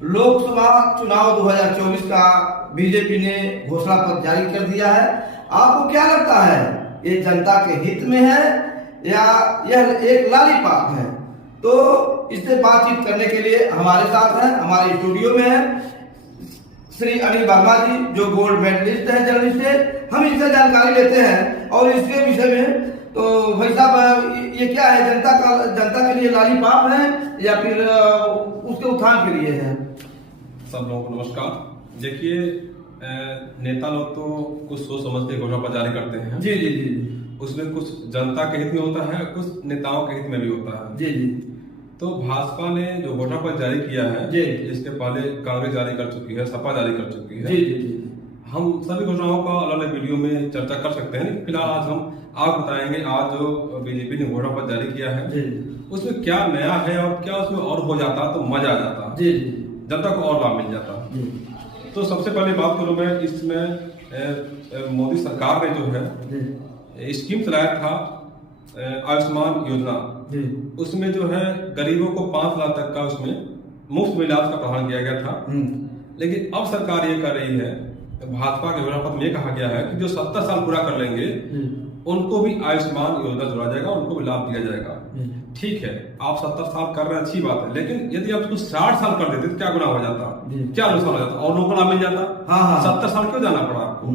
लोकसभा चुनाव 2024 का बीजेपी ने घोषणा पत्र जारी कर दिया है। आपको क्या लगता है, ये जनता के हित में है या यह एक लॉलीपॉप है? तो इससे बातचीत करने के लिए हमारे साथ हैं, हमारे स्टूडियो में है श्री अनिल वर्मा जी, जो गोल्ड मेडलिस्ट है, जर्नलिस्ट है। हम इससे जानकारी लेते हैं और इसके विषय में। तो भाई साहब, ये क्या है, जनता के लिए लॉलीपॉप है या फिर उसके उत्थान के लिए है? सब लोगों को नमस्कार। देखिए, नेता लोग तो कुछ सोच समझ के घोषणा पत्र जारी करते हैं। जी जी जी। उसमें कुछ जनता के हित में होता है, कुछ नेताओं के हित में भी होता है। जी जी। तो भाजपा ने जो घोषणा पत्र जारी किया है, जी, इसके पहले कांग्रेस जारी कर चुकी है, सपा जारी कर चुकी है। जी जी जी। हम सभी घोषणाओं का अलग अलग वीडियो में चर्चा कर सकते हैं। फिलहाल आज हम आप बताएंगे, आज जो बीजेपी ने घोषणा पत्र जारी किया है उसमें क्या नया है और क्या उसमें और हो जाता तो मजा आ जाता, जी, जनता को और लाभ मिल जाता। तो सबसे पहले बात करूं मैं, इसमें मोदी सरकार ने जो है स्कीम चलाया था आयुष्मान योजना, उसमें जो है गरीबों को 5 लाख तक का उसमें मुफ्त में इलाज का प्रावधान किया गया था। लेकिन अब सरकार ये कर रही है, भाजपा के घोषणा पत्र में कहा गया है कि जो 70 साल पूरा कर लेंगे उनको भी आयुष्मान योजना जोड़ा जाएगा, उनको भी लाभ दिया जाएगा। ठीक है, आप 70 साल कर रहे हैं, अच्छी बात है, लेकिन यदि आप उसको 60 साल कर देते तो क्या गुना हो जाता, क्या नुकसान हो जाता और लोगों को लाभ मिल जाता। 70 साल क्यों जाना पड़ा आपको?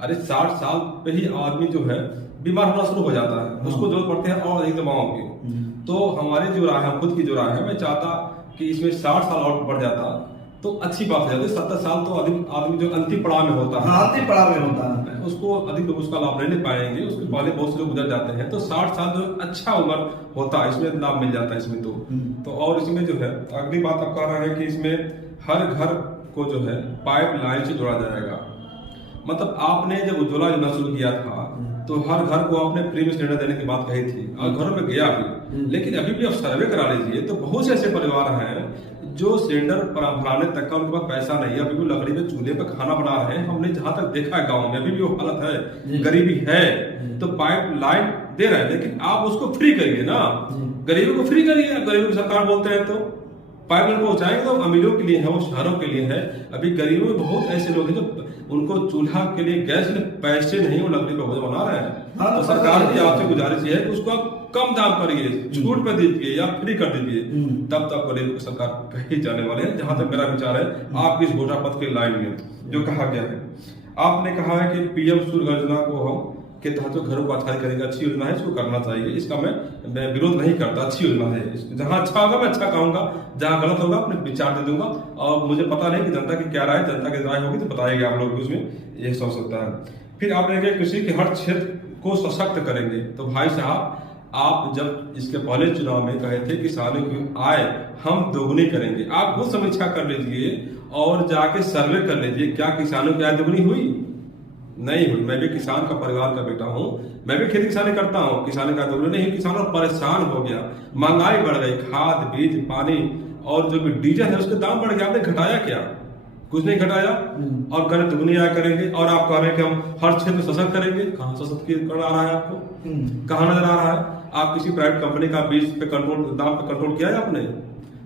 अरे 60 साल पे ही आदमी जो है बीमार होना शुरू हो जाता है, उसको जरूरत पड़ती है और अधिक दवाओं की। तो हमारी जो राय है, खुद की जो राय है, मैं चाहता कि इसमें 60 साल और बढ़ जाता तो अच्छी बात हो जाती। 70 साल तो आदमी जो अंतिम पड़ाव में होता है, अंतिम पड़ाव में होता है, उसको अधिक लोग उसका लाभ नहीं ले पाएंगे। उसके पहले बहुत से लोग गुजर जाते हैं, तो 60 साल जो अच्छा उम्र होता है, इसमें लाभ मिल जाता है इसमें। तो और इसमें जो है अगली बात आप कह रहे हैं कि इसमें हर घर को जो है पाइप लाइन से जोड़ा जाएगा। मतलब आपने जब उज्ज्वला योजना शुरू किया था तो हर घर को आपने फ्री में सिलेंडर देने की बात कही थी और घरों में गया भी। लेकिन अभी भी आप सर्वे करा लीजिए तो बहुत से ऐसे परिवार हैं जो सिलेंडर भराने तक का उनके पास पैसा नहीं है, अभी भी लकड़ी पे चूल्हे पे खाना बना रहे हैं। हमने जहां तक देखा है गाँव में अभी भी वो हालत है, गरीबी है। तो पाइप लाइन दे रहे हैं, लेकिन आप उसको फ्री करिए ना, गरीबों को फ्री करिए। गरीबों की सरकार बोलते हैं तो पाइपलाइन पहुंचाएंगे तो अमीरों के लिए है, वो शहरों के लिए है। अभी गरीबों में बहुत ऐसे लोग हैं जो उनको चूल्हा के लिए गैस के पैसे नहीं, वो लकड़ी पर बना रहे हैं। तो सरकार की आपसे गुजारिश है कि उसको आप कम दाम करिए, छूट पे दीजिए या फ्री कर दीजिए, तब तक गरीब को सरकार कहीं जाने वाले हैं। जहां तक मेरा विचार है, आपकी इस घोषणा पत्र के लाइन में जो कहा गया है, आपने कहा है कि पीएम सूर्य योजना को हम के तहत जो घरों को आच्छादित करेंगे, अच्छी योजना है, इसको करना चाहिए। इसका मैं विरोध नहीं करता, अच्छी योजना है। जहां अच्छा होगा मैं अच्छा कहूंगा, जहां गलत होगा अपने विचार दे दूंगा। और मुझे पता नहीं कि जनता की क्या राय, जनता की राय होगी तो बताएगा आप लोग भी, उसमें यही सोच सकता है। फिर आपने कहा कृषि के हर क्षेत्र को सशक्त करेंगे। तो भाई साहब, आप जब इसके पहले चुनाव में कहे थे किसानों की आय हम दोगुनी करेंगे, आप खुद समीक्षा कर लीजिए और जाके सर्वे कर लीजिए, क्या किसानों की आय दोगुनी हुई? नहीं हुई। मैं भी किसान का परिवार का बेटा हूं, मैं भी खेती किसानी करता हूं। किसानी का दोगुना नहीं, किसान परेशान हो गया, महंगाई बढ़ गई, खाद बीज पानी और जो भी डीजल है उसके दाम बढ़ गया। आपने घटाया क्या? कुछ नहीं घटाया। और करें दुगनी आय करेंगे और आप कह रहे हैं कि हम हर क्षेत्र में सशक्त करेंगे। कहां सशक्त आ रहा है आपको? कहां नजर आ रहा है? आप किसी प्राइवेट कंपनी का बीज पे कंट्रोल, दाम पे कंट्रोल किया है आपने?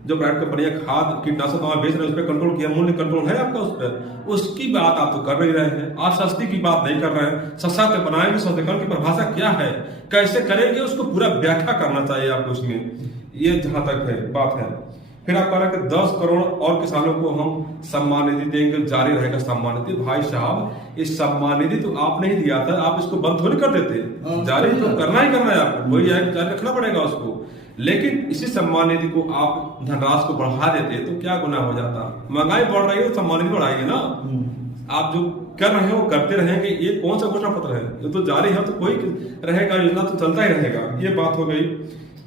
जो प्राइवेट कंपनियां खाद कीटनाशक दवा बेच रहे हैं उस पर कंट्रोल किया, मूल्य कंट्रोल है आपका उस पर? उसकी बात आप तो कर नहीं रहे हैं। आप सस्ती की बात नहीं कर रहे हैं। सशक्त बनाएंगे, सशक्तिकरण की परिभाषा क्या है, कैसे करेंगे, उसको पूरा व्याख्या करना चाहिए आपको उसमें। ये जहां तक है बात है। फिर आप कह रहे हैं कि 10 करोड़ और किसानों को हम सम्मान निधि देंगे, जारी रहेगा सम्मान निधि। भाई साहब, इस सम्मान निधि तो आपने ही दिया था, आप इसको बंद थोड़ी कर देते, जारी तो करना ही करना है आपको, वही जारी रखना पड़ेगा उसको। लेकिन इसी सम्मान निधि को आप धनराशि को बढ़ा देते तो क्या गुना हो जाता? महंगाई बढ़ रही है तो सम्मान निधि बढ़ाएगी ना। आप जो कर रहे हो करते रहेंगे। ये कौन सा घोषणा पत्र है? ये तो जारी है तो कोई रहेगा, योजना तो चलता ही रहेगा। ये बात हो गई।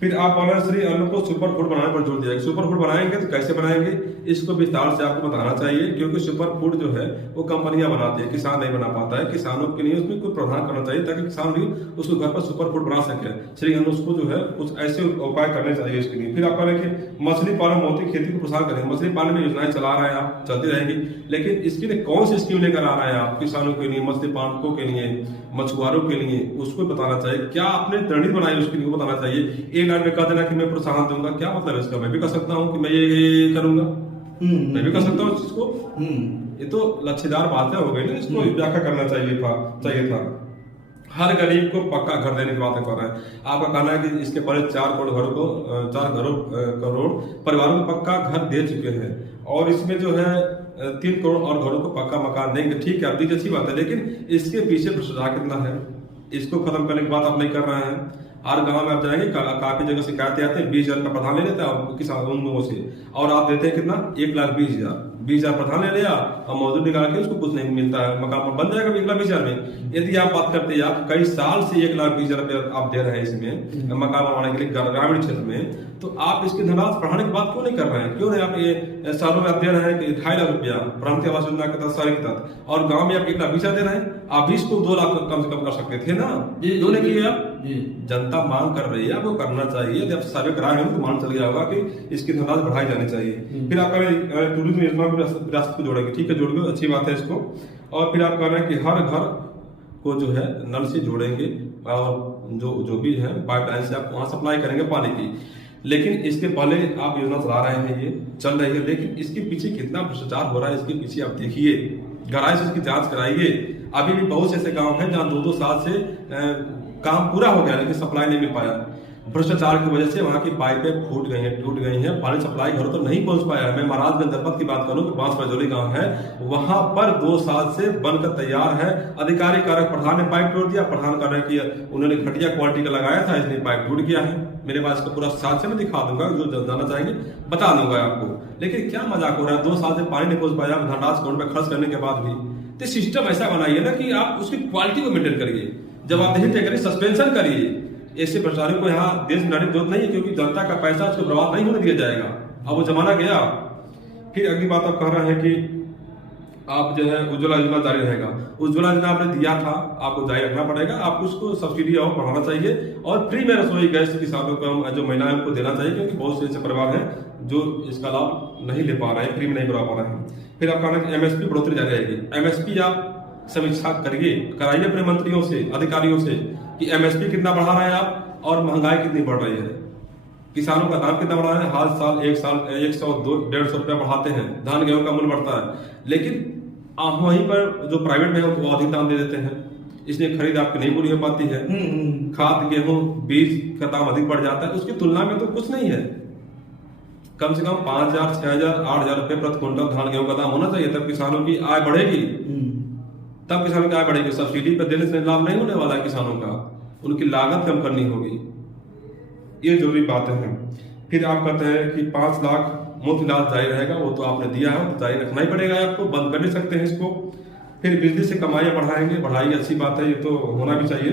फिर आप श्री अन्न को सुपर फूड बनाने पर जोर दिया। सुपर फूड बनाएंगे तो कैसे बनाएंगे, इसको विस्तार से आपको बताना चाहिए, क्योंकि सुपर फूड जो है वो कंपनियां बनाती है, किसान नहीं बना पाता है। किसानों के लिए उसमें कुछ प्रावधान करना चाहिए ताकि किसान भी उसको घर पर सुपर फूड बना सके। श्री अन्न उसको जो है कुछ ऐसे उपाय करने चाहिए इसके लिए। फिर आप कह रहे हैं कि मछली पालन मोती खेती को प्रोत्साहन करेंगे। मछली पालन में योजनाएं चला रहे हैं आप, चलती रहेगी, लेकिन इसके लिए कौन सी स्कीम लेकर आ रहे हैं आप किसानों के लिए, मछली पालकों के लिए, मछुआरों के लिए, उसको बताना चाहिए। क्या आपने रणनीति बनाई उसके लिए बताना चाहिए। एक लाइन में कह देना कि मैं प्रोत्साहन दूंगा, क्या मतलब है इसका? मैं भी कर सकता हूं कि मैं ये करूंगा, मैं भी कर सकता हूँ इस चीज को। ये तो लच्छेदार बातें हो गई ना, इसको व्याख्या करना चाहिए था। हर गरीब को पक्का घर देने की बात कर रहा है। आपका कहना है कि इसके पहले 4 करोड़ परिवारों को पक्का घर दे चुके हैं, और इसमें जो है 3 करोड़ और घरों को पक्का मकान देंगे। ठीक है, आप दीजिए, अच्छी बात है, लेकिन इसके पीछे भ्रष्टाचार कितना है, इसको खत्म करने की बात आप नहीं कर रहे हैं। हर गांव में आप जाएंगे, काफी जगह शिकायतें आते हैं, 20,000 का प्रधान ले लेता है किसान उन लोगों से, और आप देते हैं कितना, 1,20,000 प्रधान ले लिया और मजदूर निकाल के उसको कुछ नहीं मिलता है, मकान बन जाएगा 1,20,000 में। यदि आप बात करते हैं, आप कई साल से 1,20,000 रुपये आप दे रहे हैं इसमें मकान बनवाने के लिए ग्रामीण क्षेत्र में, तो आप इसकी धनराशि बढ़ाने की बात क्यों नहीं कर रहे हैं? क्यों नहीं आप ये सालों में आप दे रहे हैं कि 2.5 लाख रुपया प्रधानमंत्री आवास योजना के तहत, सारे के तहत, और गांव में आप 1,20,000 दे रहे हैं, आप भी इसको 2 लाख कम से कम कर सकते थे ना, क्यों नहीं किए आप? जनता मांग कर रही है, आपको करना चाहिए। जब सर्वे कराए होंगे तो मान चल गया होगा कि इसकी धनराशि बढ़ाई जानी चाहिए। फिर आप टूरिज्म योजना में विरासत को जोड़ेंगे, ठीक है, जोड़ दो, अच्छी बात है इसको। और फिर आप कह रहे हैं कि हर घर को जो है नल से जोड़ेंगे, और जो भी है पाइपलाइन से आप वहां सप्लाई करेंगे पानी की। लेकिन इसके पहले आप योजना चला रहे हैं, ये चल रही है, लेकिन इसके पीछे कितना भ्रष्टाचार हो रहा है, इसके पीछे आप देखिए, गहराई से इसकी जांच कराइए। अभी भी बहुत से ऐसे गांव हैं जहां 2-2 साल से काम पूरा हो गया लेकिन सप्लाई नहीं मिल पाया। भ्रष्टाचार की वजह से वहां की पाइपें फूट गई हैं, टूट गई हैं, पानी सप्लाई घरों तक नहीं पहुंच पाया है। मैं महाराजगंज जनपद की बात करूं तो बांसबजौली गांव है, वहां पर 2 साल से बनकर तैयार है, अधिकारी कारक प्रधान ने पाइप तोड़ दिया, प्रधान कह रहे कि उन्होंने घटिया क्वालिटी का लगाया था इसलिए पाइप टूट गया है। मेरे पास इसका पूरा साक्ष्य में दिखा दूंगा, जो जानना चाहेंगे बता दूंगा आपको। लेकिन क्या मजाक हो रहा है, 2 साल से पानी नहीं पहुंच पाया, धनराशि अकाउंट में खर्च करने के बाद भी। तो सिस्टम ऐसा बनाइए ना कि आप उसकी क्वालिटी को मेंटेन करिए, जब आप नहीं तय करिए सस्पेंशन करिए। ऐसे भ्रष्टाचारियों को यहाँ देश में लाने की जरूरत नहीं है, क्योंकि जनता का पैसा उसको बर्बाद नहीं होने दिया जाएगा। अब वो जमाना गया। फिर अगली बात आप कह रहे हैं कि आप जो है उज्ज्वला योजना जारी रहेगा। उज्ज्वला योजना आपने दिया था, आपको जारी रखना पड़ेगा, आपको उसको सब्सिडी और बढ़ाना चाहिए, और फ्री में रसोई गैस किसानों को, जो महिलाएं उनको देना चाहिए, क्योंकि बहुत से ऐसे परिवार हैं जो इसका लाभ नहीं ले पा रहे हैं, फ्री में नहीं बढ़ा पा रहे हैं। फिर आप कहना कि MSP बढ़ोतरी जारी रहेगी। MSP आप समीक्षा कराइए अपने मंत्रियों से, अधिकारियों से कि MSP कितना बढ़ा रहे हैं आप, और महंगाई कितनी बढ़ रही है, किसानों का दाम कितना बढ़ा है। हर साल 100-150 रुपया बढ़ाते हैं, धान गेहूं का मूल्य बढ़ता है, लेकिन वहीं पर जो प्राइवेट में वो अधिक दाम दे देते हैं, इसलिए खरीद आपकी नहीं पूरी हो पाती है। खाद गेहूं बीज का दाम अधिक बढ़ जाता है, उसकी तुलना में तो कुछ नहीं है। कम से कम 5,000, 6,000, 8,000 रुपए प्रति क्विंटल धान गेहूं का दाम होना चाहिए, तब किसानों की आय बढ़ेगी, तब किसानों की आय बढ़ेगी। सब्सिडी पर देने से लाभ नहीं होने वाला है किसानों का, उनकी लागत कम करनी होगी, ये जरूरी बातें हैं। फिर आप कहते हैं कि 5 लाख मुफ्त इलाज जारी रहेगा, वो तो आपने दिया है, तो जारी रखना ही पड़ेगा, आपको बंद कर नहीं सकते हैं इसको। फिर बिजली से कमाइयां बढ़ाइए, अच्छी बात है, ये तो होना भी चाहिए।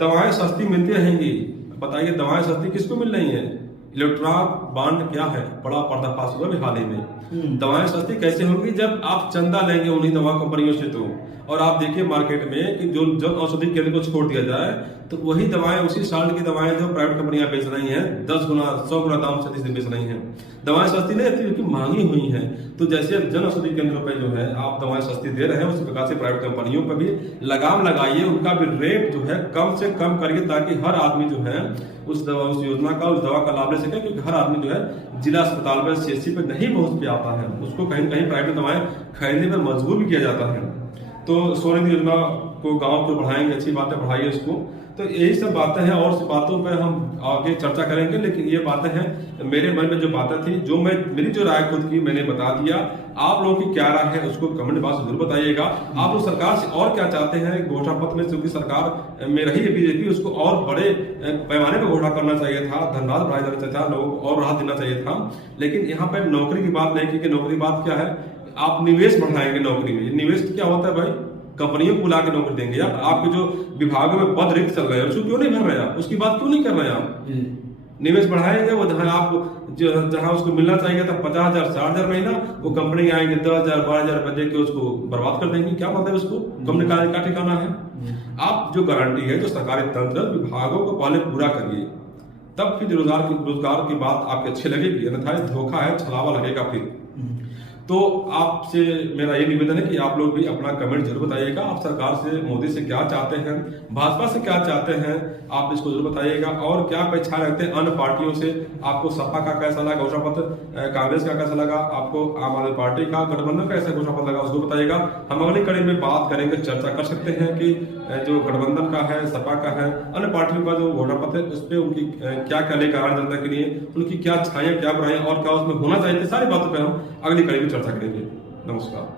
दवाएं सस्ती मिलती रहेंगी, बताइए दवाएं सस्ती किसको मिल रही है? इलेक्ट्रॉनिक बॉन्ड क्या है, बड़ा पर्दाफाश हुआ भी हाल ही में। दवाएं सस्ती कैसे होंगी जब आप चंदा लेंगे उन्हीं दवा कंपनियों से। तो और आप देखिए मार्केट में कि जो जन औषधि केंद्र को छोड़ दिया जाए तो वही दवाएं, उसी साल की दवाएं जो प्राइवेट कंपनियां बेच रही हैं, 10 गुना 100 गुना दाम से बेच रही हैं। दवाएं सस्ती नहीं रहती, क्योंकि महंगी हुई हैं। तो जैसे जन औषधि केंद्रों पर जो है आप दवाएं सस्ती दे रहे हैं, उसी प्रकार से प्राइवेट कंपनियों पर भी लगाम लगाइए, उनका भी रेट जो है कम से कम करिए, ताकि हर आदमी जो है उस योजना का, उस दवा का लाभ ले सके। क्योंकि हर आदमी जो है जिला अस्पताल में CHC पे नहीं पहुंच पाता है, उसको कहीं न कहीं प्राइवेट दवाएं खरीदने पर मजबूर भी किया जाता है। तो सोने योजना को गांव को बढ़ाएंगे, अच्छी बात है, बढ़ाइए उसको। तो यही सब बातें हैं, और बातों पे हम आगे चर्चा करेंगे, लेकिन ये बातें हैं मेरे मन में जो बातें थी, जो मेरी जो राय खुद की मैंने बता दिया। आप लोगों की क्या राय है उसको कमेंट बॉक्स में जरूर बताइएगा। आप लोग सरकार से और क्या चाहते हैं घोषणा पत्र में, क्योंकि सरकार में रही है बीजेपी, उसको और बड़े पैमाने पर घोषणा करना चाहिए था, धनराशि बढ़ाया जाना चाहिए था, लोगों को और राहत देना चाहिए था। लेकिन यहाँ पर नौकरी की बात नहीं की, नौकरी बात क्या है, आप निवेश बढ़ाएंगे नौकरी में। निवेश क्या होता है भाई, कंपनियों को बुला के नौकरी देंगे आप। आपके जो विभागों में पद रिक्त चल रहे हैं उसको क्यों नहीं भर रहे हैं आप, उसकी बात क्यों नहीं कर रहे हैं आप? निवेश बढ़ाएंगे, वो जहां उसको मिलना चाहिए था 50,000 60,000 महीना, वो कंपनी आएंगे 10,000 12,000 रुपए दे के उसको बर्बाद कर देंगे। क्या मतलब उसको कंपनी का ठिकाना है? आप जो गारंटी है, जो सरकारी तंत्र विभागों को पहले पूरा करिए, तब फिर रोजगार की बात आपके अच्छी लगेगी, अन्यथा धोखा है, छलावा लगेगा। तो आपसे मेरा ये निवेदन है कि आप लोग भी अपना कमेंट जरूर बताइएगा। आप सरकार से, मोदी से क्या चाहते हैं, भाजपा से क्या चाहते हैं, आप इसको जरूर बताइएगा। और क्या अपेक्षाएं रखते हैं अन्य पार्टियों से, आपको सपा का कैसा लगा घोषणा पत्र, कांग्रेस का कैसा लगा, आपको आम आदमी पार्टी का गठबंधन का कैसा घोषणा पत्र लगा, उसको बताइएगा। हम अगली कड़ी में बात करेंगे, चर्चा कर सकते हैं कि जो गठबंधन का है, सपा का है, अन्य पार्टियों का जो घोषणा पत्र है उस पर उनकी क्या क्या लेकर आ जनता के लिए, उनकी क्या अच्छाइयां, क्या बुराइयां और क्या उसमें होना चाहिए, सारी बातों पर हम अगली कड़ी में चर्चा करेंगे। नमस्कार।